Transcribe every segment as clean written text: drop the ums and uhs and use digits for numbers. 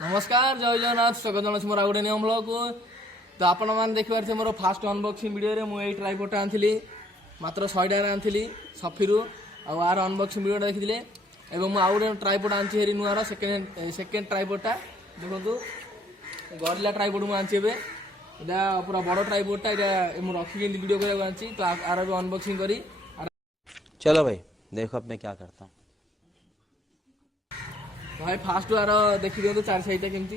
नमस्कार जय जगन्नाथ स्वागत जनाऊँ मोर गोटे नियम ब्लॉग को। तो आपण मैंने देखिए मोर फास्ट अनबॉक्सिंग वीडियो मुझे ट्राइपॉड आनी मात्र 100 टाइम आनी सफी आर अनबॉक्सिंग वीडियो देखी एवं आउ गोटे ट्राइपॉड आनी नुआर सेकेंड ट्राइपॉडटा देखो गरिला ट्राइपॉड मुझे आनी पूरा बड़ ट्राइपॉडटा मुझे रखी वीडियो करने तो आर भी अनबॉक्सिंग करी। चलो भाई देखो अब मैं क्या करता हूँ। भाई फास्ट आर देखी दिखाँ चार साइडटा केमती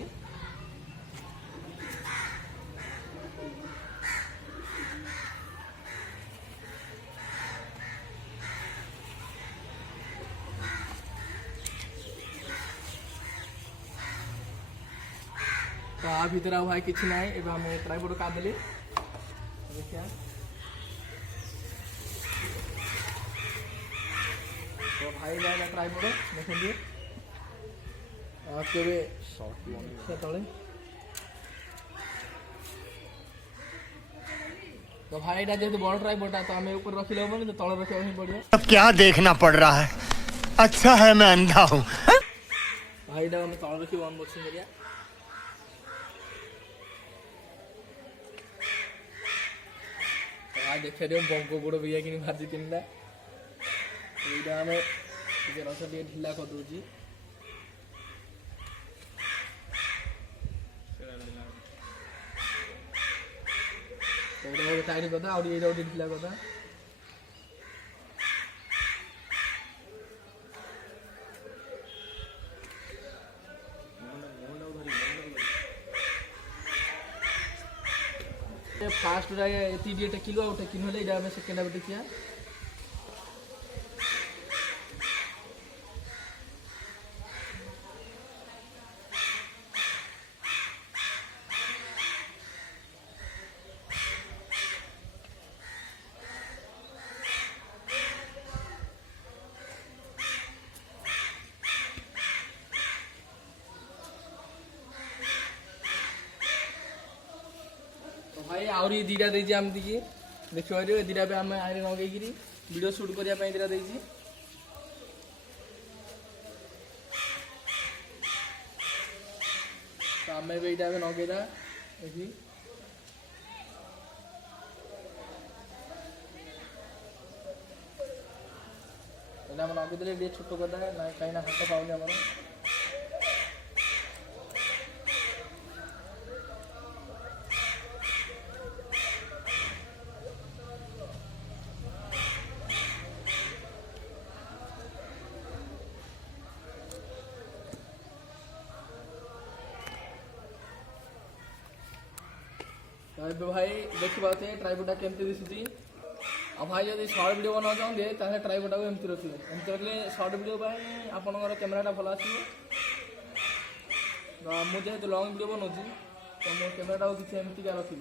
तो आ भर भाई किसी ना आम ट्राइपॉड काटदेली देखिए तो भाई जाएगा ट्राइपॉड देखिए केवे तले तो भाई जेहतु बड़ ट्राइपॉड तो आम ऊपर रखिले हम तो तले रखा पड़ो। अब क्या देखना पड़ रहा है, अच्छा है मैं अंधा हूँ। भाई तले रखी अनबॉक्सिंग करिया देखा दियो बंको गोड़ भी कि भाजी तीन टा आम रस टे ढिला कर दूची टाइट कदा आउ ढिला कदा फास्ट ये टेकिलु आ टेकिन हेले इडा सेकेंड आबे टेकिया भाई आउरी दीटा देजी आम दिकी देखियो ए दीटा पे हम आइरे नगेगिरी वीडियो शूट करिया पई दीटा देजी तो आमे बे इटा पे नगेरा देखि एला हम नगे देले छोट करदा ना काइना हाथ पाउनी हमर तो भाई देखी पाते ट्राइपॉडटा केमती दिशुची आ भाई जब सर्ट वीडियो बना चाहते ताहले ट्राइपॉडटा को एमती रखिए एमती रखले सर्ट वीडियो पाई आपनकर कैमराटा भल आसिबो। तो मु जेहेतु लॉन्ग वीडियो बनाऊँ तो मो कैमराटा को किसी एमती का रखी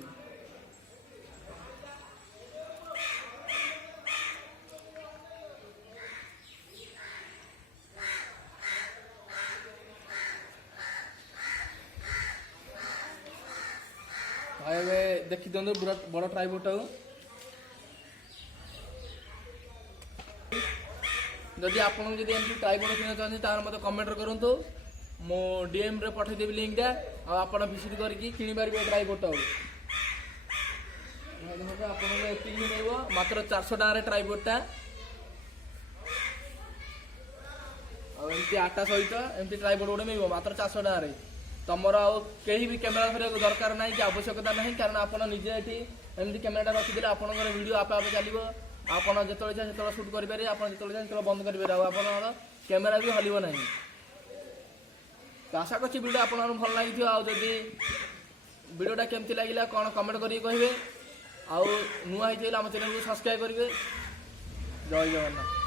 भाई देखी दिखाँ पूरा बड़ ट्राइपॉडटा जदि आपन जदि एमती ट्राइपॉड किना चाहते तार मत कमेंट करंतु मो डीएम रे पठै देबी लिंकटा आ आपन विजिट करके किनि पारिबे ट्राइपॉडटा देखो आपन एति ही नेबो मात्र 400 टाका रे ट्राइपॉडटा आ एमती आटा सहित एमती ट्राइपॉड गोटे मिलबो मात्र 400 टाका रे तमर कहीं भी कैमेरा धरने दरकार ना कि आवश्यकता ना कारण आप निजे ये एमती कैमेराटा रखिदे आपंकर वीडियो आपे आपे चलो आपड़ जो जो सुट करेंगे आप जो बंद करेंगे आप कैमेरा भी हल्ब ना। तो आशा कर वीडियो आप भल लगी आदि वीडियोटा केमती लगे कौन कमेंट करेंगे कहे आउ नुआ आम चैनल को सब्सक्राइब करेंगे। जय जगन्नाथ।